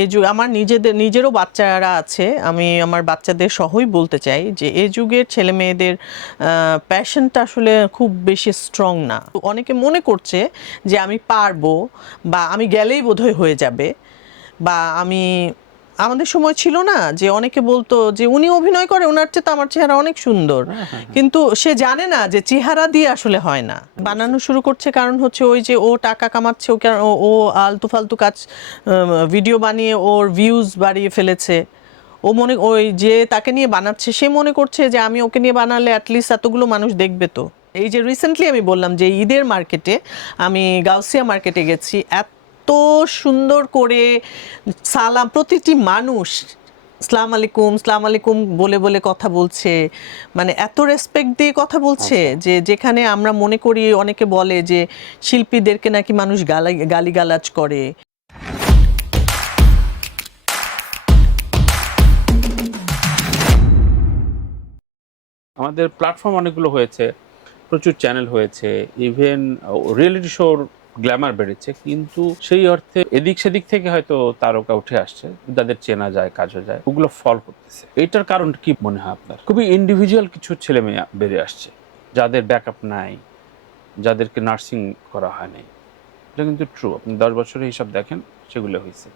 এই যুগ আমার নিজেরও বাচ্চারা আছে, আমি আমার বাচ্চাদের সহই বলতে চাই যে এই যুগের ছেলে মেয়েদের প্যাশনটা আসলে খুব বেশি স্ট্রং না। অনেকে মনে করছে যে আমি পারবো বা আমি গেলেই বোধহয় হয়ে যাবে, বা আমাদের সময় ছিল না যে অনেকে বলতো যে উনি অভিনয় করে, ওনার চেয়ে তো আমার চেহারা অনেক সুন্দর, কিন্তু সে জানে না যে চেহারা দিয়ে আসলে হয় না। বানানো শুরু করছে কারণ হচ্ছে ওই যে ও টাকা কামাচ্ছে, ও আলতু ফালতু কাজ ভিডিও বানিয়ে ওর ভিউজ বাড়িয়ে ফেলেছে। ওই যে তাকে নিয়ে বানাচ্ছে সে মনে করছে যে আমি ওকে নিয়ে বানালে অ্যাটলিস্ট এতগুলো মানুষ দেখবে। তো এই যে রিসেন্টলি আমি বললাম যে ঈদের মার্কেটে আমি গাউসিয়া মার্কেটে গেছি, এত সুন্দর করে সালাম, প্রতিটি মানুষ সালাম আলাইকুম সালাম আলাইকুম বলে বলে কথা বলছে, মানে এত রেসপেক্ট দিয়ে কথা বলছে যে যেখানে আমরা মনে করি, অনেকে বলে যে শিল্পীদেরকে নাকি মানুষ গালিগালাজ করে। আমাদের প্ল্যাটফর্ম অনেকগুলো হয়েছে, প্রচুর চ্যানেল হয়েছে, ইভেন রিয়েলিটি শোর গ্ল্যামার বেড়েছে, কিন্তু সেই অর্থে এদিক সেদিক থেকে হয়তো তারকা উঠে আসছে, যাদের চেনা যায়, কাজও যায়, ওগুলো ফল করতেছে। এটার কারণ কি মনে হয় আপনার? খুবই ইন্ডিভিজুয়াল কিছু ছেলে মেয়ে বেড়ে আসছে, যাদের ব্যাকআপ নাই, যাদেরকে নার্সিং করা হয় নাই। এটা কিন্তু ট্রু, আপনি 10 বছরের হিসাব দেখেন, সেগুলো হয়েছে।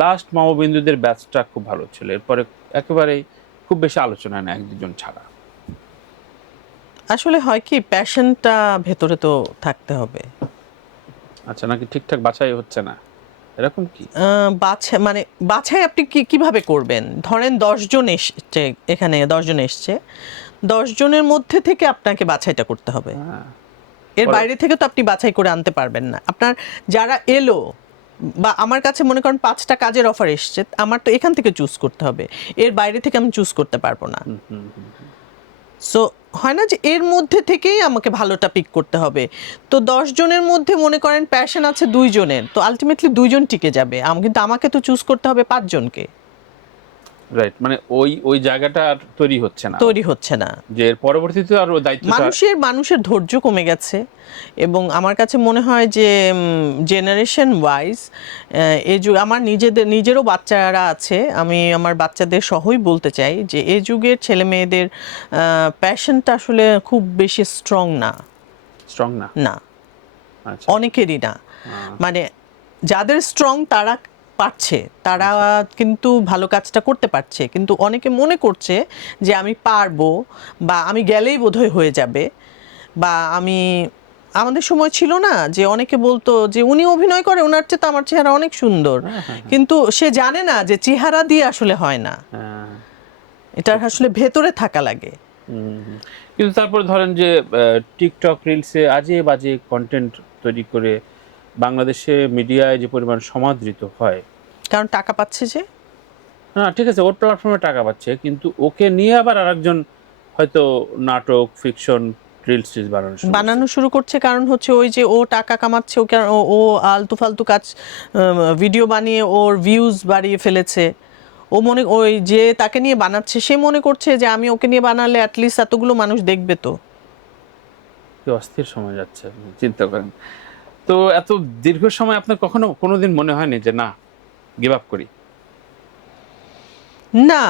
লাস্ট মামবিন্দুদের ব্যাচটা খুব ভালো ছিল, এরপরে একেবারেই খুব বেশি আলোচনা না, এক দুজন ছাড়া। আসলে হয় কি, প্যাশনটা ভেতরে তো থাকতে হবে। আচ্ছা, নাকি ঠিকঠাক বাছাই হচ্ছে না, এরকম কি? বাছাই আপনি কিভাবে করবেন? ধরেন 10 জন এসছে, এখানে 10 জন এসছে, 10 জনের মধ্যে থেকে আপনাকে বাছাইটা করতে হবে। এর বাইরে থেকে তো আপনি বাছাই করে আনতে পারবেন না। আপনার যারা এলো, বা আমার কাছে মনে করেন 5টা কাজের অফার এসছে, আমার তো এখান থেকে চুজ করতে হবে, এর বাইরে থেকে আমি চুজ করতে পারবো না। সো হয় না যে এর মধ্যে থেকেই আমাকে ভালোটা পিক করতে হবে। তো 10 জনের মধ্যে মনে করেন প্যাশন আছে 2 জনের, তো আলটিমেটলি 2 জন টিকে যাবে, কিন্তু আমাকে তো চুজ করতে হবে 5 জনকে। রাইট, মানে ওই জায়গাটা আর তৈরি হচ্ছে না যে এর পরবর্তীতে আর ওই দায়িত্বটা। মানুষের ধৈর্য কমে গেছে, এবং আমার কাছে মনে হয় যে জেনারেশন ওয়াইজ এই যুগ আমার নিজেরও বাচ্চারা আছে, আমি আমার বাচ্চাদের সহই বলতে চাই যে এই যুগের ছেলে মেয়েদের প্যাশনটা আসলে খুব বেশি স্ট্রং না। না, অনেকেরই না। মানে যাদের স্ট্রং তারা পারছে, তারা কিন্তু ভালো কাজটা করতে পারছে, কিন্তু অনেকে মনে করছে যে আমি পারবো বা আমি গেলেই বোধহয় হয়ে যাবে, বা আমাদের সময় ছিল না যে অনেকে বলতো যে উনি অভিনয় করে, ওনার চেয়ে তো আমার চেহারা অনেক সুন্দর, কিন্তু সে জানে না যে চেহারা দিয়ে আসলে হয় না, এটা আসলে ভেতরে থাকা লাগে। কিন্তু তারপরে ধরেন যে টিকটক রিলসে আজে বাজে কন্টেন্ট তৈরি করে বাংলাদেশে মিডিয়ায় যে পরিমাণ সমাদৃত হয়, কারণ টাকা পাচ্ছে যে। না ঠিক আছে, ওর প্ল্যাটফর্মে টাকা পাচ্ছে, কিন্তু ওকে নিয়ে আবার আরেকজন হয়তো নাটক, ফিকশন, রিলস বানানো শুরু করছে কারণ হচ্ছে ওই যে ও টাকা কামাচ্ছে, ও আলতু ফালতু কাজ ভিডিও বানিয়ে ওর ভিউজ বাড়িয়ে ফেলেছে। ওই যে তাকে নিয়ে বানাচ্ছে সে মনে করছে যে আমি ওকে নিয়ে বানালে অ্যাটলিস্ট এতগুলো মানুষ দেখবে। তো কি অস্থির সময় যাচ্ছে, চিন্তা করেন তো। এত দীর্ঘ সময় আপনার কখনো কোনোদিন মনে হয়নি যে না, গিভ আপ করি? না,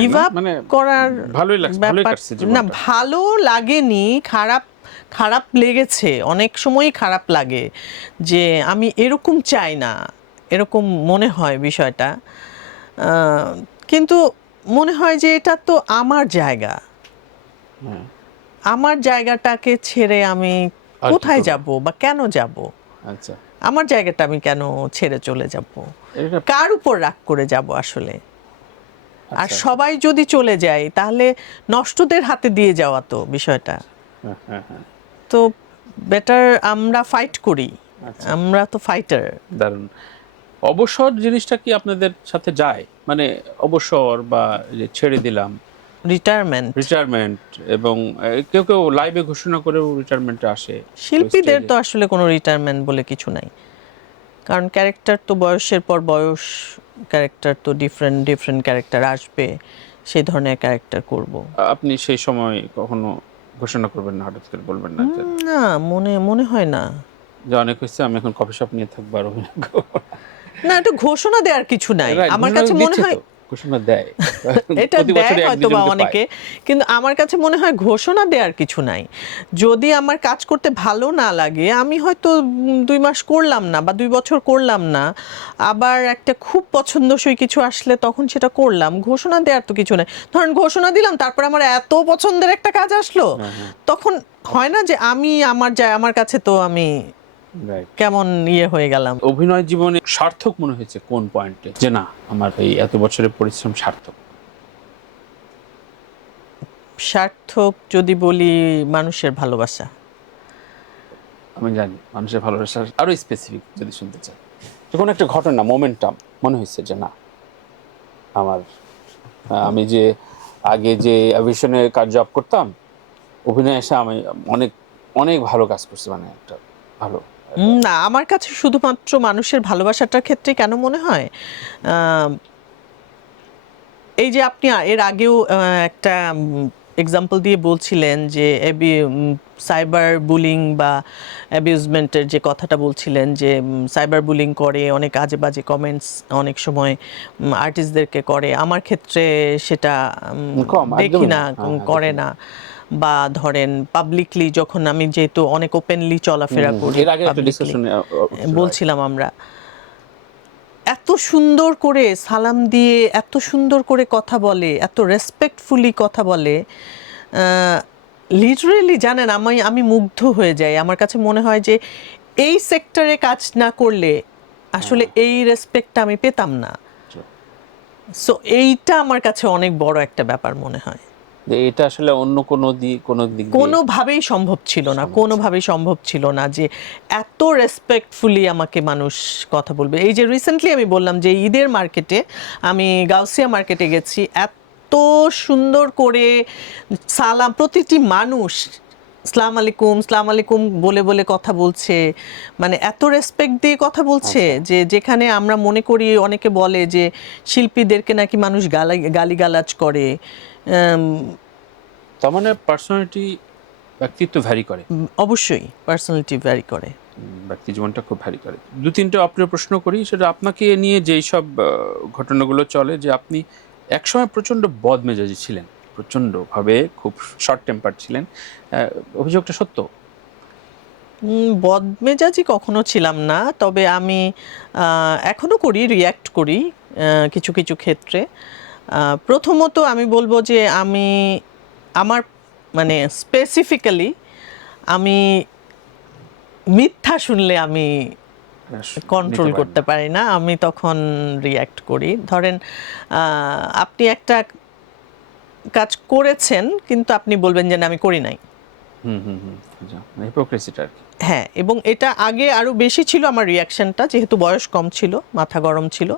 গিভ আপ করার ভালোই লাগছে না, ভালো লাগেনি, খারাপ লেগেছে, অনেক সময়ই খারাপ লাগে যে আমি এরকম চাই না, এরকম মনে হয় বিষয়টা। কিন্তু মনে হয় যে এটা তো আমার জায়গা, আমার জায়গাটাকে ছেড়ে আমি কোথায় যাব বা কেন যাব? আচ্ছা, আমার জায়গাটা আমি কেন ছেড়ে চলে যাব? কার উপর রাগ করে যাব আসলে? আর সবাই যদি চলে যায় তাহলে নষ্টদের হাতে দিয়ে যাওয়া তো বিষয়টা। তো বেটার আমরা ফাইট করি, আমরা তো ফাইটার। দারুণ। অবসর জিনিসটা কি আপনাদের সাথে যায়? মানে অবসর বা যে ছেড়ে দিলাম, রিটায়ারমেন্ট, এবং কেউ কেউ লাইভে ঘোষণা করেও রিটায়ারমেন্টে আসে। শিল্পীদের তো আসলে কোনো রিটায়ারমেন্ট বলে কিছু নাই, কারণ ক্যারেক্টার তো বয়সের পর বয়স, ক্যারেক্টার তো ডিফারেন্ট ক্যারেক্টার আসবে, সেই ধরনের ক্যারেক্টার করব। আপনি সেই সময় কখনো ঘোষণা করবেন না, হঠাৎ করে বলবেন না? না, মনে হয় না যে অনেক হয়েছে, আমি এখন কফি শপ নিয়ে থাকবো আর অভিনয় করবো। না, এটা ঘোষণা দেওয়ার কিছু নাই। আমার কাছে মনে হয় ঘোষণা দেয়, এটা দেয় হয়তো বা অনেকে, কিন্তু আমার কাছে মনে হয় ঘোষণা দেওয়ার কিছু নাই। যদি আমার কাজ করতে ভালো না লাগে, আমি হয়তো 2 মাস করলাম না বা 2 বছর করলাম না, আবার একটা খুব পছন্দসই কিছু আসলে তখন সেটা করলাম। ঘোষণা দেওয়ার তো কিছু নাই। ধরেন ঘোষণা দিলাম, তারপর আমার এত পছন্দের একটা কাজ আসলো, তখন হয় না যে আমি আমার কাছে তো আমি কেমন হয়ে গেলাম। অভিনয় জীবনে সার্থক মনে হয়েছে কোন পয়েন্টে, যে না আমার এই এত বছরের পরিশ্রম সার্থক? সার্থক যদি বলি, মানুষের ভালোবাসা। আমি জানি মানুষের ভালোবাসা, আরো স্পেসিফিক যদি শুনতে চাই, যে কোনো একটা ঘটনা, মোমেন্টাম মনে হয়েছে যে না আমার, আমি যে আগে যে অ্যাভিশনে কাজ জব করতাম, অভিনয় এসে আমি অনেক অনেক ভালো কাজ করছি, মানে একটা ভালো। না, আমার কাছে শুধুমাত্র মানুষের ভালোবাসাটার ক্ষেত্রে কেন মনে হয়, এই যে আপনি এর আগেও একটা এক্সাম্পল দিয়ে বলছিলেন যে সাইবার বুলিং বা অ্যাবিউজমেন্টের যে কথাটা বলছিলেন, যে সাইবার বুলিং করে, অনেক আজে বাজে কমেন্টস অনেক সময় আর্টিস্টদেরকে করে। আমার ক্ষেত্রে সেটা দেখি না, করে না। বা ধরেন পাবলিকলি যখন আমি যেহেতু অনেক ওপেনলি চলাফেরা করি, এর আগে একটা ডিসকাশনে বলছিলাম আমরা এত সুন্দর করে সালাম দিয়ে, এত সুন্দর করে কথা বলে, এত রেসপেক্টফুলি কথা বলে, লিটারেলি জানেন আমি মুগ্ধ হয়ে যাই। আমার কাছে মনে হয় যে এই সেক্টরে কাজ না করলে আসলে এই রেসপেক্টটা আমি পেতাম না। সো এইটা আমার কাছে অনেক বড় একটা ব্যাপার মনে হয়। এটা আসলে অন্য কোনো দিক কোনোভাবেই সম্ভব ছিল না, কোনোভাবেই সম্ভব ছিল না যে এত রেসপেক্টফুলি আমাকে মানুষ কথা বলবে। এই যে রিসেন্টলি আমি বললাম যে ঈদের মার্কেটে আমি গাউসিয়া মার্কেটে গেছি, এত সুন্দর করে সালাম, প্রতিটি মানুষ সালাম আলাইকুম বলে বলে কথা বলছে, মানে এত রেসপেক্ট দিয়ে কথা বলছে যে যেখানে আমরা মনে করি, অনেকে বলে যে শিল্পীদেরকে নাকি মানুষ গালিগালাজ করে। তার মানে পার্সোনালিটি, ব্যক্তিত্ব ভ্যারি করে। অবশ্যই পার্সোনালিটি ভ্যারি করে, ব্যক্তি জীবনটা খুব ভ্যারি করে। 2-3টা আপনার প্রশ্ন করি, সেটা আপনাকে নিয়ে যেই সব ঘটনাগুলো চলে, যে আপনি একসময় প্রচণ্ড বদমেজাজি ছিলেন, প্রচণ্ডভাবে খুব শর্ট টেম্পার ছিলেন, অভিযোগটা সত্য? বদমেজাজি কখনো ছিলাম না, তবে আমি এখনো করি, রিয়্যাক্ট করি কিছু কিছু ক্ষেত্রে। প্রথমত আমি বলবো যে আমার মানে স্পেসিফিক্যালি আমি মিথ্যা শুনলে আমি কন্ট্রোল করতে পারি না, আমি তখন রিয়্যাক্ট করি। ধরেন আপনি একটা কাজ করেছেন, কিন্তু আপনি বলবেন যে না আমি করি নাই। হিপোক্রেসিটা আর কি। হ্যাঁ, এবং এটা আগে আরো বেশি ছিল আমার রিয়াকশনটা, যেহেতু বয়স কম ছিল, মাথা গরম ছিল।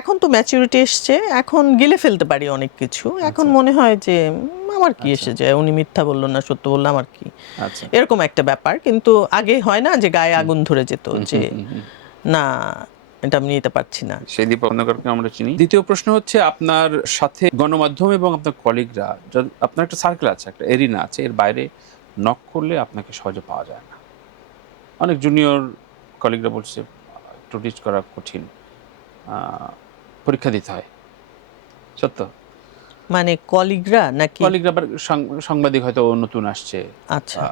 এখন তো ম্যাচুরিটি এসছে, এখন গিলে ফেলতে পারি অনেক কিছু। এখন মনে হয় যে আমার কি এসে যায়, উনি মিথ্যা বললো না সত্য বললো, আমার কি, এরকম একটা ব্যাপার। কিন্তু আগে হয় না যে গায়ে আগুন ধরে যেত, যে না এটা আমি নিতে পারছি না। সেই দীপক খন্দকারকে আমরা চিনি। দ্বিতীয় প্রশ্ন হচ্ছে, আপনার সাথে গণমাধ্যম এবং আপনার কলিগরা, আপনার একটা সার্কেল আছে, একটা এরিনা আছে, এর বাইরে নক করলে আপনাকে সহজে পাওয়া যায় না। অনেক জুনিয়র কলিগরা বলছে একটু রিচ করা কঠিন, পরীক্ষা দিতে হয়। সত্য? মানে কলিগরা নাকি কলিগরা, সাংবাদিক হয়তো নতুন আসছে। আচ্ছা,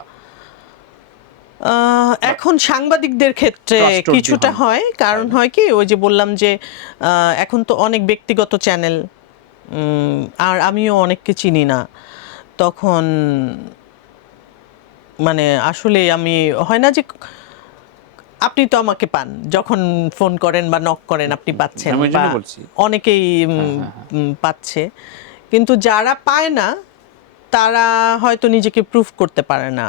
এখন সাংবাদিকদের ক্ষেত্রে কিছুটা হয়, কারণ হয় কি, ওই যে বললাম যে এখন তো অনেক ব্যক্তিগত চ্যানেল, আর আমিও অনেককে চিনি না, তখন মানে আসলে আমি হয় না যে আপনি তো আমাকে পান, যখন ফোন করেন বা নক করেন আপনি পাচ্ছেন, বা অনেকেই পাচ্ছে, কিন্তু যারা পায় না তারা হয়তো নিজেকে প্রুফ করতে পারে না,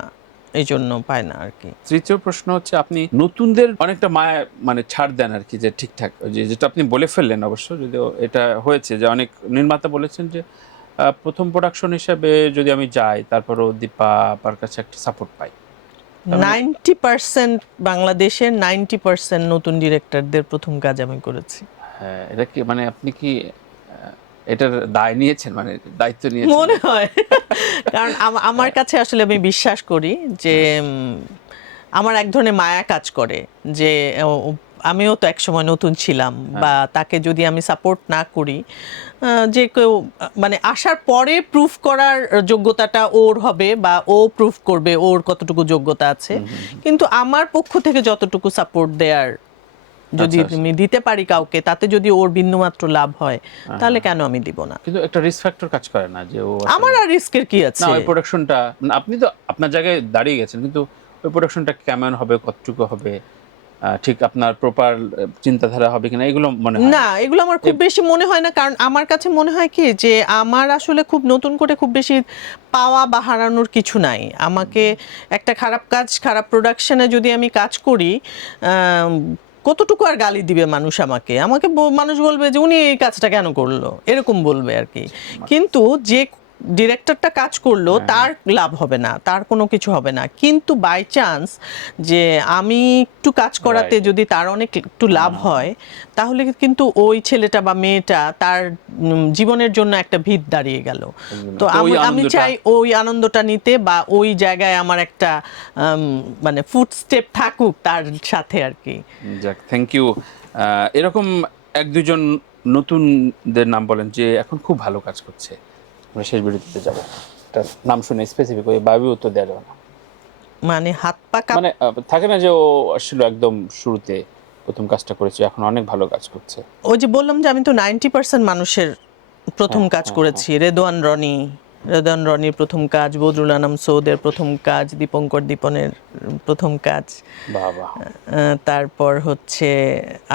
এই জন্য পায় না আর কি। তৃতীয় প্রশ্ন হচ্ছে, আপনি নতুনদের অনেকটা মায়া, মানে ছাড় দেন আর কি, যে ঠিকঠাক, যেটা আপনি বলে ফেললেন, অবশ্য যদিও এটা হয়েছে যে অনেক নির্মাতা বলেছেন যে প্রথম প্রোডাকশন হিসেবে যদি আমি যাই, তারপরও দীপা আপার কাছে একটা সাপোর্ট পাই। 90% বাংলাদেশের 90% নতুন ডিরেক্টরদের প্রথম কাজ আমি করেছি। হ্যাঁ, এটা কি মানে আপনি কি এটার দায় নিয়েছেন, মানে দায়িত্ব নিয়েছেন? মনে হয়, কারণ আমার কাছে আসলে আমি বিশ্বাস করি যে আমার এক ধরনের মায়া কাজ করে, যে আমিও তো একসময় নতুন ছিলাম, বা তাকে যদি আমি সাপোর্ট না করি, যে কেউ মানে আসার পরে প্রুফ করার যোগ্যতাটা ওর হবে, বা ও প্রুফ করবে ওর কতটুকু যোগ্যতা আছে। কিন্তু আমার পক্ষ থেকে যতটুকু সাপোর্ট দেয়ার যদি তুমি দিতে পারি কাউকে, তাতে যদি ওর বিন্দুমাত্র লাভ হয়, তাহলে কেন আমি দিব না? কিন্তু একটা রিস্ক ফ্যাক্টর কাজ করে না যে ও আমার আর রিস্কের কি আছে? না, ওই প্রোডাকশনটা আপনি তো আপনার জায়গায় দাঁড়িয়ে গেছেন, কিন্তু ওই প্রোডাকশনটা কেমন হবে, কতটুকু হবে, ঠিক আপনার প্রপার চিন্তাধারা হবে কিনা, এগুলো মনে হয় না, এগুলো আমার খুব বেশি মনে হয় না। কারণ আমার কাছে মনে হয় কি, যে আমার আসলে খুব নতুন করে খুব বেশি পাওয়া বা হারানোর কিছু নাই। আমাকে একটা খারাপ কাজ, খারাপ প্রোডাকশনে যদি আমি কাজ করি, কতটুকু আর গালি দিবে মানুষ আমাকে? আমাকে মানুষ বলবে যে উনি এই কাজটা কেন করলো, এরকম বলবে আর কি। কিন্তু যে ডিরেক্টরটা কাজ করলো তার লাভ হবে না, তার কোনো কিছু হবে না। কিন্তু বাই চান্স যে আমি একটু কাজ করাতে যদি তার অনেক একটু লাভ হয়, তাহলে কিন্তু ওই ছেলেটা বা মেয়েটা তার জীবনের জন্য একটা ভিত দাঁড়িয়ে গেল। তো আমি চাই ওই আনন্দটা নিতে, বা ওই জায়গায় আমার একটা মানে ফুট স্টেপ থাকুক তার সাথে আর কি। যাক, থ্যাংক ইউ। এরকম এক দুজন নতুনদের নাম বলেন যে এখন খুব ভালো কাজ করছে, আমরা শেষ বিরতিতে যাবো। তার নাম শুনে স্পেসিফিক ওই ভাবে উত্তর দেওয়া যাবে না, মানে হাত পা মানে থাকে না যে ও আসলে একদম শুরুতে প্রথম কাজটা করেছে, এখন অনেক ভালো কাজ করছে। ওই যে বললাম যে আমি তো 90% মানুষের প্রথম কাজ করেছি। রেদওয়ান রনির প্রথম কাজ, বদরুল আনাম সৌদের প্রথম কাজ, দীপঙ্কর দীপনের প্রথম কাজ, বাবা। তারপর হচ্ছে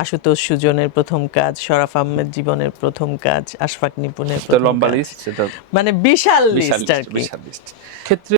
আশুতোষ সুজনের প্রথম কাজ, শরাফ আহমেদ জীবনের প্রথম কাজ, আশফাক নিপুণের প্রথম লম্বা কাজ। লিস্ট, মানে বিশাল লিস্ট আর কি। ক্ষেত্রে